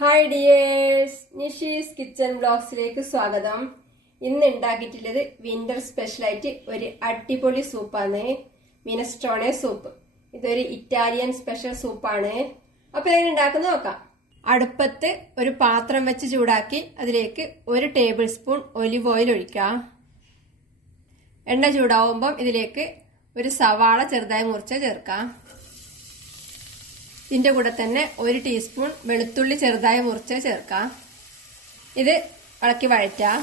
Hi dears, Nishi's kitchen ബ്ലോഗ്സിലേക്ക് സ്വാഗതം. ഇന്ന് ഉണ്ടാക്കിയിട്ടുള്ളത് വിന്റർ സ്പെഷ്യലായിട്ട് ഒരു അടിപൊളി സൂപ്പാണ്, മിനസ്ട്രോണെ സൂപ്പ്. ഇതൊരു ഇറ്റാലിയൻ സ്പെഷ്യൽ സൂപ്പാണ്. അപ്പൊ എങ്ങനെ ഉണ്ടാക്കുന്ന നോക്കാം. അടുപ്പത്ത് ഒരു പാത്രം വെച്ച് ചൂടാക്കി അതിലേക്ക് 1 ടേബിൾ സ്പൂൺ ഒലിവ് ഓയിൽ ഒഴിക്കാം. എണ്ണ ചൂടാവുമ്പം ഇതിലേക്ക് ഒരു സവാള ചെറുതായി മുറിച്ച് ചേർക്കാം. ഇതിന്റെ കൂടെ തന്നെ 1 ടീസ്പൂൺ വെളുത്തുള്ളി ചെറുതായി മുറിച്ച് ചേർക്കാം. ഇത് ഇളക്കി വഴറ്റാം.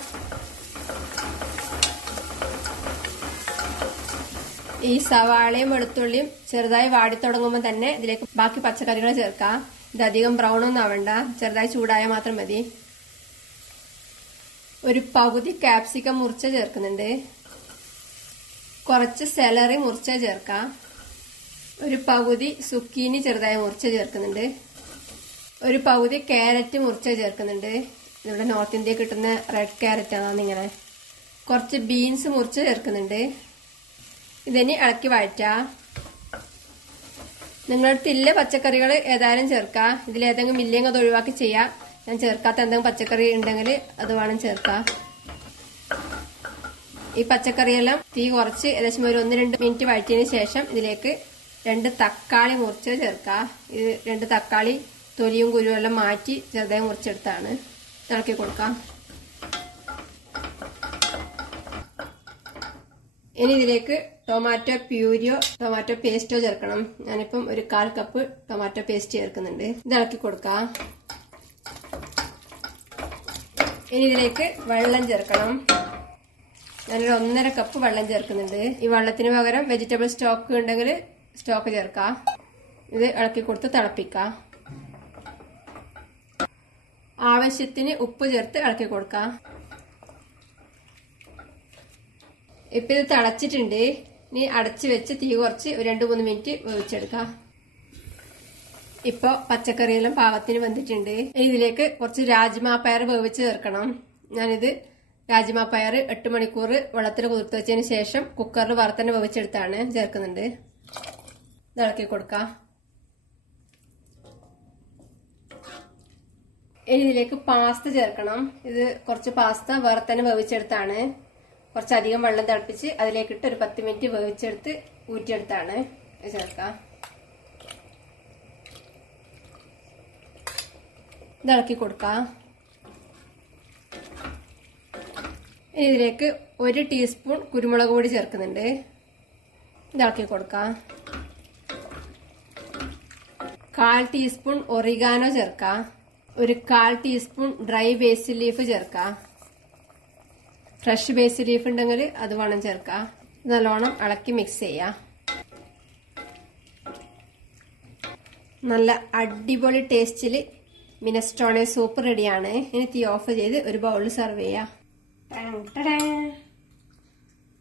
ഈ സവാളയും വെളുത്തുള്ളിയും ചെറുതായി വാടി തുടങ്ങുമ്പോൾ തന്നെ ഇതിലേക്ക് ബാക്കി പച്ചക്കറികൾ ചേർക്കാം. ഇത് അധികം ബ്രൗൺ ഒന്നും ആവണ്ട, ചെറുതായി ചൂടായാൽ മാത്രം മതി. ഒരു പകുതി ക്യാപ്സിക്കം മുറിച്ച് ചേർക്കുന്നുണ്ട്. കുറച്ച് സെലറി മുറിച്ച് ചേർക്കാം. ഒരു പകുതി സുക്കീനി ചെറുതായി മുറിച്ച് ചേർക്കുന്നുണ്ട്. ഒരു പകുതി ക്യാരറ്റ് മുറിച്ച് ചേർക്കുന്നുണ്ട്. ഇവിടെ നോർത്ത് ഇന്ത്യ കിട്ടുന്ന റെഡ് ക്യാരറ്റ് ആണ് ഇങ്ങനെ. കുറച്ച് ബീൻസ് മുറിച്ച് ചേർക്കുന്നുണ്ട്. ഇതിനി ഇളക്കി വഴറ്റാം. നിങ്ങളുടെ അടുത്തില്ല പച്ചക്കറികൾ ഏതായാലും ചേർക്കാം. ഇതിലേതെങ്കിലും ഇല്ലെങ്കിൽ അത് ഒഴിവാക്കി ചെയ്യാം. ഞാൻ ചേർക്കാത്ത എന്തെങ്കിലും പച്ചക്കറി ഉണ്ടെങ്കിൽ അത് വേണം ചേർക്കാം. ഈ പച്ചക്കറിയെല്ലാം തീ കുറച്ച് ഏകദേശം ഒരു 1-2 മിനിറ്റ് വഴറ്റിയതിന് ശേഷം ഇതിലേക്ക് 2 തക്കാളി മുറിച്ച് ചേർക്കാം. ഇത് 2 തക്കാളി തൊലിയും കുരുവും എല്ലാം മാറ്റി ചെറുതായി മുറിച്ചെടുത്താണ്. ഇളക്കി കൊടുക്കാം. ഇനി ഇതിലേക്ക് ടൊമാറ്റോ പ്യൂരിയോ ടൊമാറ്റോ പേസ്റ്റോ ചേർക്കണം. ഞാനിപ്പം ഒരു 1/4 കപ്പ് ടൊമാറ്റോ പേസ്റ്റ് ചേർക്കുന്നുണ്ട്. ഇത് ഇളക്കി കൊടുക്കാം. ഇനി ഇതിലേക്ക് വെള്ളം ചേർക്കണം. ഞാനൊരു 1.5 കപ്പ് വെള്ളം ചേർക്കുന്നുണ്ട്. ഈ വെള്ളത്തിന് പകരം വെജിറ്റബിൾ സ്റ്റോക്ക് ഉണ്ടെങ്കിൽ സ്റ്റോക്ക് ചേർക്കാം. ഇത് ഇളക്കി കൊടുത്ത് തിളപ്പിക്കാം. ആവശ്യത്തിന് ഉപ്പ് ചേർത്ത് ഇളക്കി കൊടുക്കാം. ഇപ്പൊ ഇത് തിളച്ചിട്ടുണ്ട്. ഇനി അടച്ചു വെച്ച് തീ കുറച്ച് ഒരു 2-3 മിനിറ്റ് വേവിച്ചെടുക്കാം. ഇപ്പൊ പച്ചക്കറിയെല്ലാം പാകത്തിന് വെന്തിട്ടുണ്ട്. ഇതിലേക്ക് കുറച്ച് രാജ്മാ പയർ വേവിച്ച് ചേർക്കണം. ഞാനിത് രാജ്മാ പയർ 8 മണിക്കൂർ വെള്ളത്തിൽ കുതിർത്ത് വെച്ചതിന് ശേഷം കുക്കറിൽ വറുത്തന്നെ വേവിച്ചെടുത്താണ് ചേർക്കുന്നുണ്ട്. ഇളക്കി കൊടുക്കാം. ഇനി ഇതിലേക്ക് പാസ്ത ചേർക്കണം. ഇത് കുറച്ച് പാസ്ത വേറെ തന്നെ വേവിച്ചെടുത്താണ്. കുറച്ചധികം വെള്ളം തിളപ്പിച്ച് അതിലേക്കിട്ട് ഒരു 10 മിനിറ്റ് വേവിച്ചെടുത്ത് ഊറ്റിയെടുത്താണ്. ചേർക്കാം. ഇത് ഇളക്കി കൊടുക്കാം. ഇനി ഇതിലേക്ക് 1 ടീസ്പൂൺ കുരുമുളക് പൊടി ചേർക്കുന്നുണ്ട്. ഇത് ഇളക്കി കൊടുക്കാം. 1/4 ടീസ്പൂൺ ഒറിഗാനോ ചേർക്കാം. ഒരു 1/4 ടീസ്പൂൺ ഡ്രൈ ബേസിൽ ലീഫ് ചേർക്കാം. ഫ്രഷ് ബേസിൽ ലീഫ് ഉണ്ടെങ്കിൽ അത് വേണം ചേർക്കാം. നല്ലോണം ഇളക്കി മിക്സ് ചെയ്യാം. നല്ല അടിപൊളി ടേസ്റ്റില് മിനസ്ട്രോണെ സൂപ്പ് റെഡിയാണ്. ഇനി തീ ഓഫ് ചെയ്ത് ഒരു ബൗളിൽ സെർവ് ചെയ്യാം.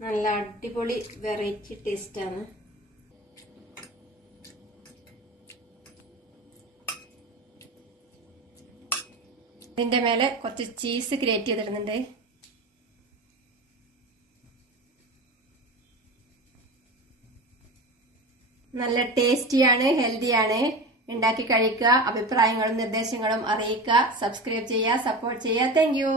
നല്ല അടിപൊളി വെറൈറ്റി ടേസ്റ്റ് ആണ്. ഇതിന്റെ മേലെ കുറച്ച് ചീസ് ഗ്രേറ്റ് ചെയ്തിടുന്നുണ്ട്. നല്ല ടേസ്റ്റിയാണ്, ഹെൽത്തിയാണ്. ഉണ്ടാക്കി കഴിക്കുക. അഭിപ്രായങ്ങളും നിർദ്ദേശങ്ങളും അറിയിക്കുക. സബ്സ്ക്രൈബ് ചെയ്യുക, സപ്പോർട്ട് ചെയ്യുക. Thank you.